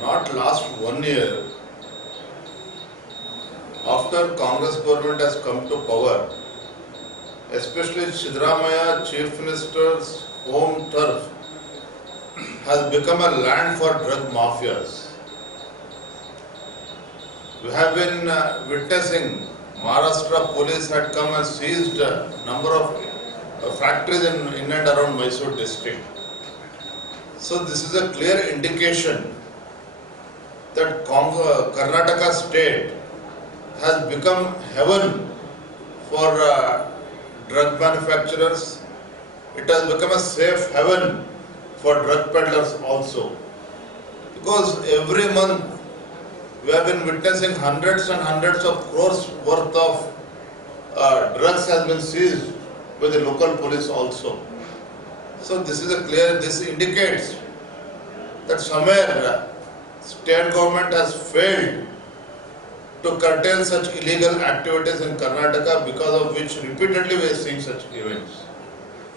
not last 1 year, after Congress government has come to power, especially Siddaramaiah, Chief Minister's home turf, has become a land for drug mafias. We have been witnessing Maharashtra police had come and seized a number of factories in and around Mysore district. So this is a clear indication that Karnataka state has become heaven for drug manufacturers. It has become a safe haven for drug peddlers also. Because every month we have been witnessing hundreds and hundreds of crores worth of drugs has been seized by the local police also. So this indicates that somewhere state government has failed to curtail such illegal activities in Karnataka, because of which repeatedly we are seeing such events.